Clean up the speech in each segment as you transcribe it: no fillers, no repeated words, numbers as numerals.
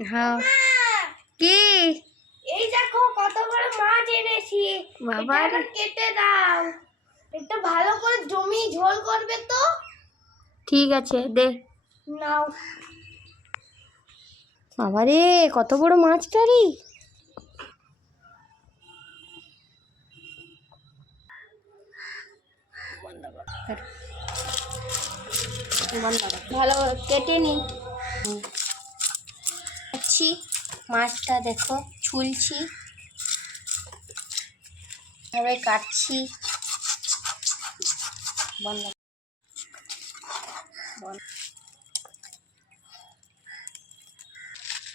হ্যাঁ কি এই দেখো কত বড় মাছ এনেছি বাবা, কেটে দাও। এটা ভালো করে জমি ঝোল করবে তো। ঠিক আছে দে। নাও। বাবা রে কত বড় মাছটা রে। ভালো কেটে নি মাছটা দেখো ছুলছি এভাবে কাটছি। বন্ধ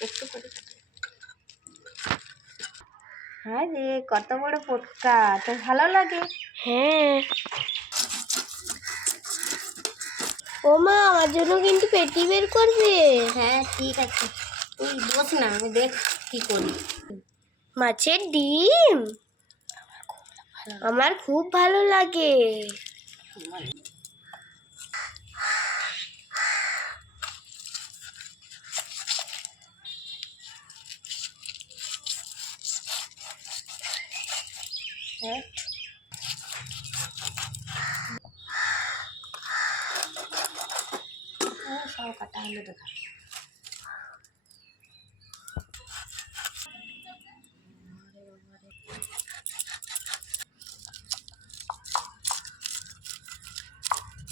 একটু করে হ্যাঁ রে কত বড় পটকা, তো ভালো লাগে। হ্যাঁ ও মা, আমার জন্য কিন্তু পেটি বের করবে। হ্যাঁ ঠিক আছে, তুই বস না, আমি দেখ কি করি। মাছের ডিম আমার খুব ভালো লাগে। হ্যাঁ সব কাটা হলো দেখা।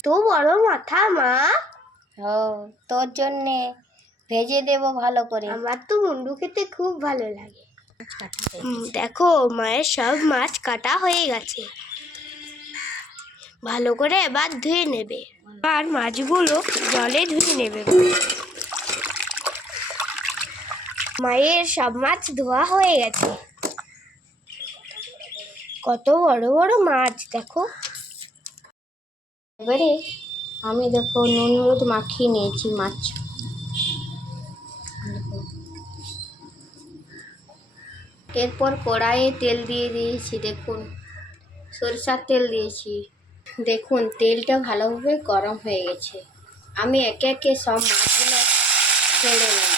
তো বড় মাথা মা। ও তোর জন্যে ভেজে দেব ভালো করে। আমার তো মুন্ডু খেতে খুব ভালো লাগে। দেখো মায়ের সব মাছ কাটা হয়ে গেছে, ভালো করে এবার ধুয়ে নেবে। আর মাছগুলো জলে ধুয়ে নেবে। মায়ের সব মাছ ধোয়া হয়ে গেছে। কত বড় বড় মাছ দেখো। এবারে আমি দেখো নুন হলুদ মাখিয়ে নিয়েছি মাছ। এরপর কড়াইয়ে তেল দিয়ে দিয়েছি, দেখুন সরষের তেল দিয়েছি। দেখুন তেলটা ভালোভাবে গরম হয়ে গেছে। আমি একে একে সব মাছগুলো ছেড়ে নেব।